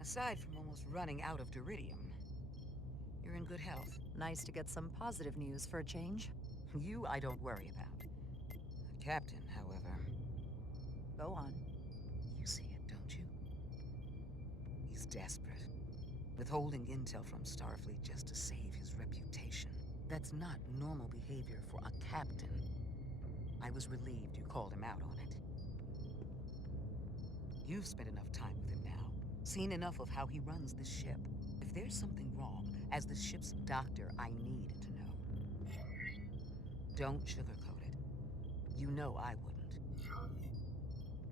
Aside from almost running out of deridium, you're in good health. Nice to get some positive news for a change. You, I don't worry about. The captain, however, Go on. you see it, don't you? He's desperate. Withholding intel from Starfleet just to save his reputation. That's not normal behavior for a captain. I was relieved you called him out on it. You've spent enough time with him now, seen enough of how he runs this ship. If there's something wrong, as the ship's doctor, I need to know. Don't sugarcoat it. You know I wouldn't.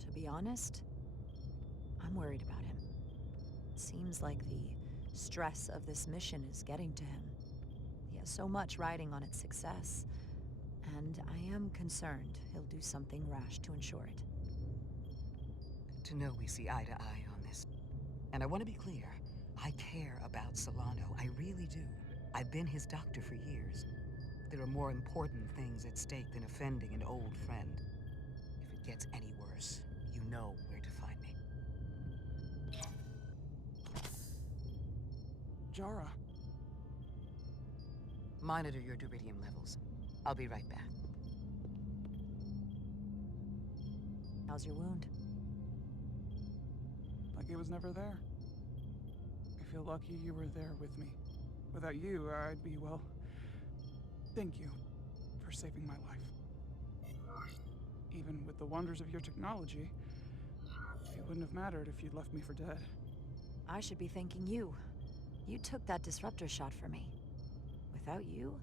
To be honest, I'm worried about him. It seems like the stress of this mission is getting to him. He has so much riding on its success, and I am concerned he'll do something rash to ensure it. Good to know we see eye to eye on this. And I want to be clear, I care about Solano, I really do. I've been his doctor for years. There are more important things at stake than offending an old friend. If it gets any worse, you know where to find me. Jara. Monitor your deridium levels. I'll be right back. How's your wound? Like it was never there. I feel lucky you were there with me. Without you, I'd be, well... Thank you for saving my life. Even with the wonders of your technology, it wouldn't have mattered if you'd left me for dead. I should be thanking you. You took that disruptor shot for me. Without you,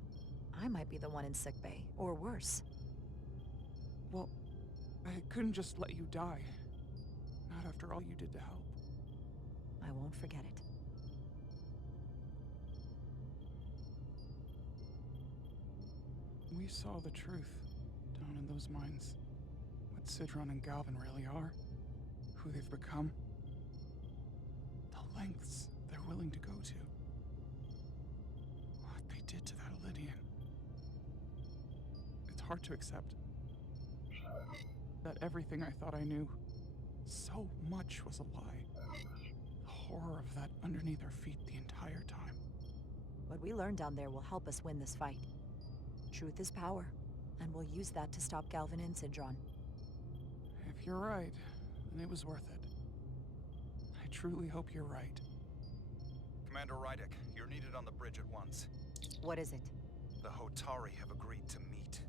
I might be the one in sickbay, or worse. Well, I couldn't just let you die. Not after all you did to help. I won't forget it. We saw the truth down in those mines. What Sidron and Galvin really are. Who they've become. The lengths they're willing to go to. What they did to that Lydian. It's hard to accept. That everything I thought I knew, so much was a lie. The horror of that underneath our feet the entire time. What we learn down there will help us win this fight. Truth is power, and we'll use that to stop Galvin and Sidron. If you're right, then it was worth it. I truly hope you're right. Commander Rydick, you're needed on the bridge at once. What is it? The Hotari have agreed to meet.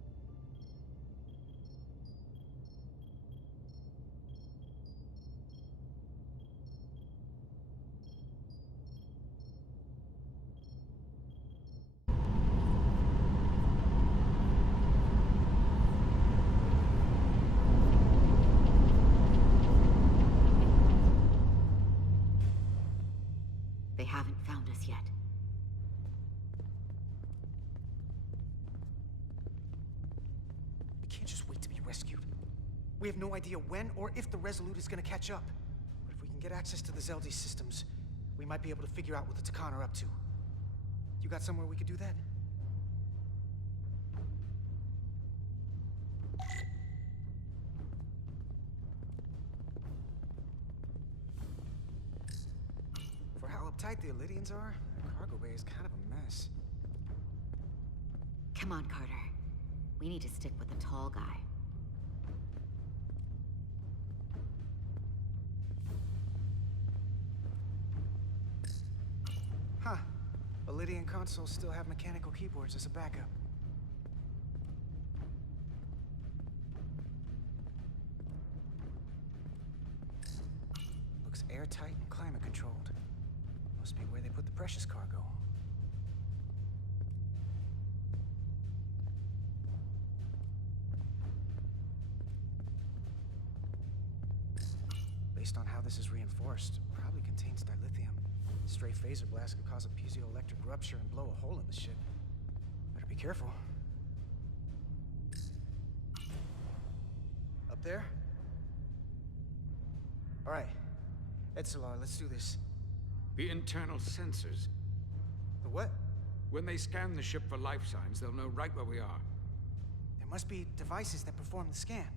They haven't found us yet. We can't just wait to be rescued. We have no idea when or if the Resolute is gonna catch up. But if we can get access to the Zeldi systems, we might be able to figure out what the Takan are up to. You got somewhere we could do that? For how uptight the Elydians are, the cargo bay is kind of a mess. Come on, Carter. We need to stick with the tall guy. Huh. Elydian consoles still have mechanical keyboards as a backup. Looks airtight and climate controlled. Must be where they put the precious cargo. Based on how this is reinforced, probably contains dilithium. Stray phaser blast could cause a piezoelectric rupture and blow a hole in the ship. Better be careful. Up there? All right. Edsalar, let's do this. The internal sensors. The what? When they scan the ship for life signs, they'll know right where we are. There must be devices that perform the scan.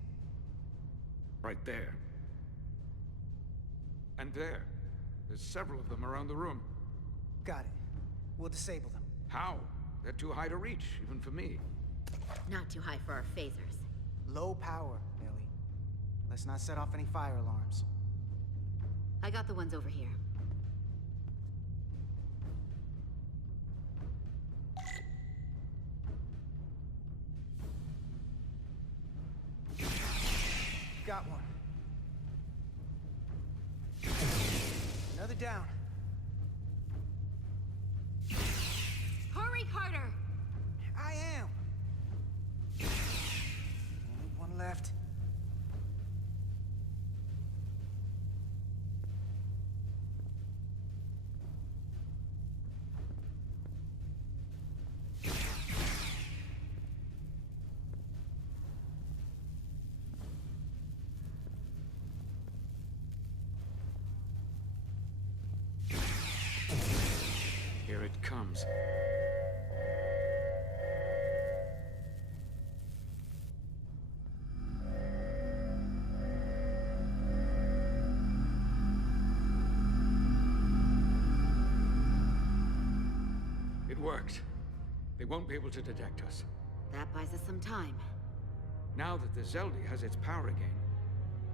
Right there. And there. There's several of them around the room. Got it. We'll disable them. How? They're too high to reach, even for me. Not too high for our phasers. Low power, Millie. Let's not set off any fire alarms. I got the ones over here. Got one. Another down. Hurry, Carter! I am. Only one left. Here it comes. It worked. They won't be able to detect us. That buys us some time. Now that the Zeldi has its power again,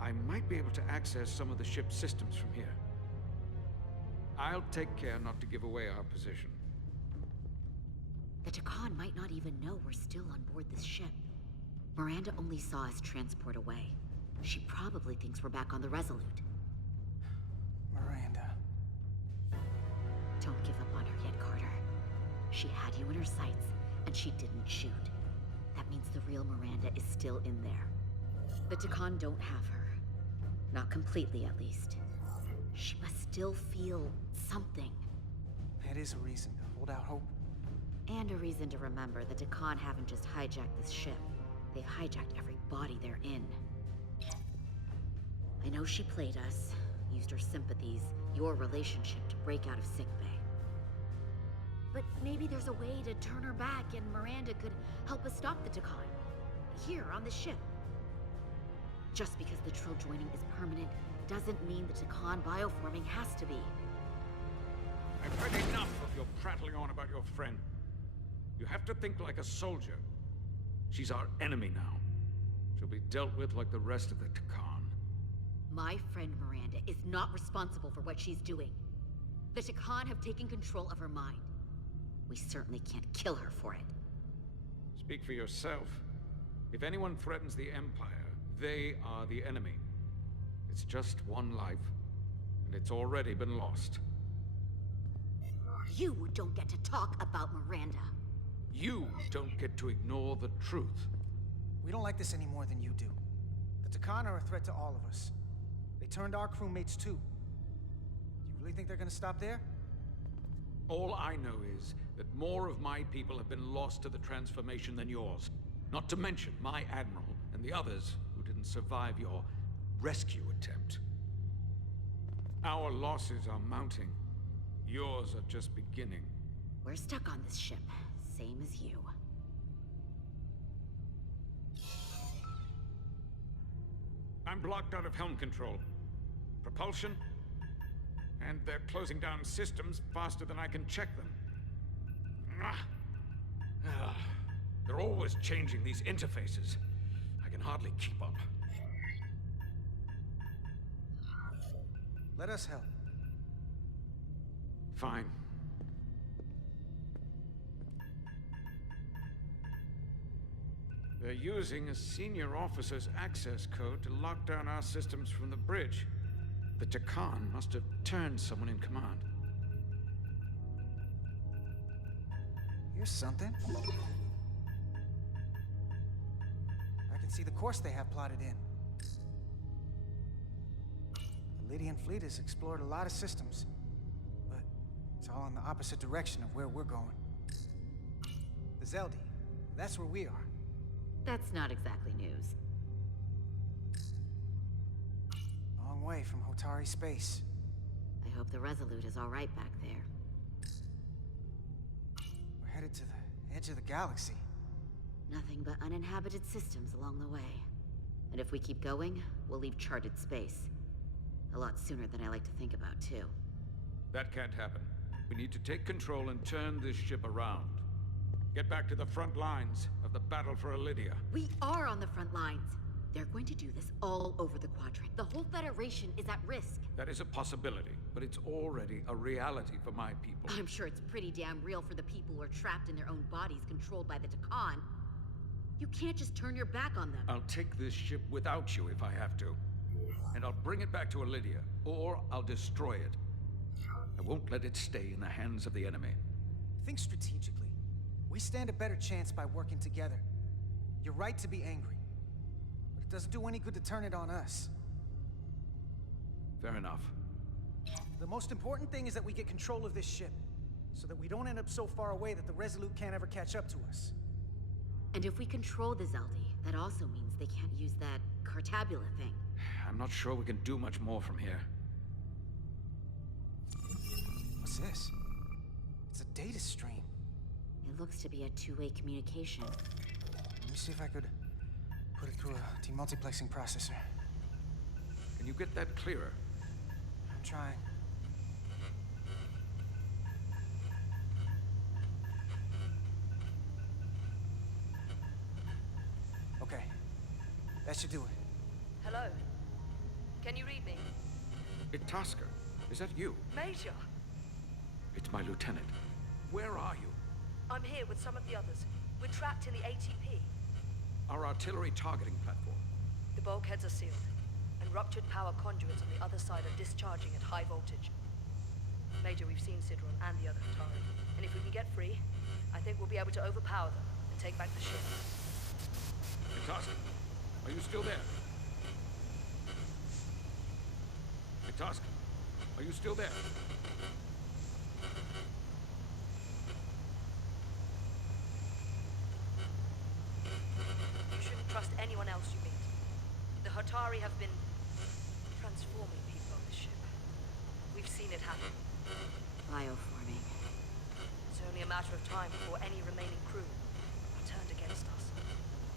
I might be able to access some of the ship's systems from here. I'll take care not to give away our position. The Takan might not even know we're still on board this ship. Miranda only saw us transport away. She probably thinks we're back on the Resolute. Miranda. Don't give up on her yet, Carter. She had you in her sights, and she didn't shoot. That means the real Miranda is still in there. The Takan don't have her. Not completely, at least. She must still feel something. That is a reason to hold out hope. And a reason to remember the Takan haven't just hijacked this ship. They've hijacked every body they're in. I know she played us, used her sympathies, your relationship to break out of sickbay. But maybe there's a way to turn her back and Miranda could help us stop the Takan. Here, on the ship. Just because the Trill joining is permanent doesn't mean the Takan bioforming has to be. I've heard enough of your prattling on about your friend. You have to think like a soldier. She's our enemy now. She'll be dealt with like the rest of the Takan. My friend Miranda is not responsible for what she's doing. The Takan have taken control of her mind. We certainly can't kill her for it. Speak for yourself. If anyone threatens the Empire, they are the enemy. It's just one life, and it's already been lost. You don't get to talk about Miranda. You don't get to ignore the truth. We don't like this any more than you do. The Takan are a threat to all of us. They turned our crewmates too. Do you really think they're gonna stop there? All I know is that more of my people have been lost to the transformation than yours. Not to mention my admiral and the others who didn't survive your rescue attempt. Our losses are mounting. Yours are just beginning. We're stuck on this ship, same as you. I'm blocked out of helm control. Propulsion? And they're closing down systems faster than I can check them. They're always changing these interfaces. I can hardly keep up. Let us help. Fine. They're using a senior officer's access code to lock down our systems from the bridge. The Takan must have turned someone in command. Here's something. I can see the course they have plotted in. The Lydian fleet has explored a lot of systems, but it's all in the opposite direction of where we're going. The Zeldi, that's where we are. That's not exactly news. Long way from Hotari space. I hope the Resolute is all right back there. We're headed to the edge of the galaxy. Nothing but uninhabited systems along the way. And if we keep going, we'll leave charted space. A lot sooner than I like to think about, too. That can't happen. We need to take control and turn this ship around. Get back to the front lines of the battle for Elydia. We are on the front lines. They're going to do this all over the Quadrant. The whole Federation is at risk. That is a possibility, but it's already a reality for my people. I'm sure it's pretty damn real for the people who are trapped in their own bodies controlled by the Takan. You can't just turn your back on them. I'll take this ship without you if I have to. And I'll bring it back to Elydia, or I'll destroy it. I won't let it stay in the hands of the enemy. Think strategically. We stand a better chance by working together. You're right to be angry, but it doesn't do any good to turn it on us. Fair enough. The most important thing is that we get control of this ship, so that we don't end up so far away that the Resolute can't ever catch up to us. And if we control the Zeldi, that also means they can't use that Cartabula thing. I'm not sure we can do much more from here. What's this? It's a data stream. It looks to be a two-way communication. Let me see if I could put it through a demultiplexing processor. Can you get that clearer? I'm trying. Okay. That should do it. Hello? Can you read me? Itasca, is that you? Major! It's my lieutenant. Where are you? I'm here with some of the others. We're trapped in the ATP. Our artillery targeting platform. The bulkheads are sealed, and ruptured power conduits on the other side are discharging at high voltage. Major, we've seen Sidron and the other Hatari, and if we can get free, I think we'll be able to overpower them and take back the ship. Itasca, are you still there? Itasca, are you still there? You shouldn't trust anyone else you meet. The Hatari have been transforming people on this ship. We've seen it happen. Bioforming. It's only a matter of time before any remaining crew are turned against us.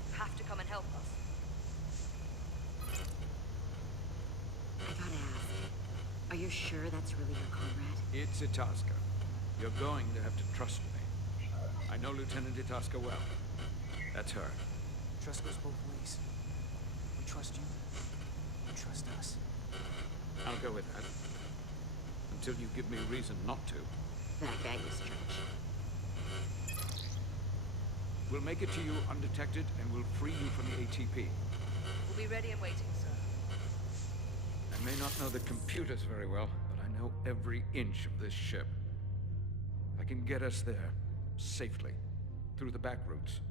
You have to come and help us. I gotta ask, are you sure that's really your comrade? It's Itasca. You're going to have to trust me. I know Lieutenant Itasca well. That's her. Trust goes both ways. We trust you. You trust us. I'll go with that. Until you give me reason not to. That guy was Stretch. We'll make it to you undetected, and we'll free you from the ATP. We'll be ready and waiting, sir. I may not know the computers very well, but I know every inch of this ship. I can get us there, safely, through the back routes.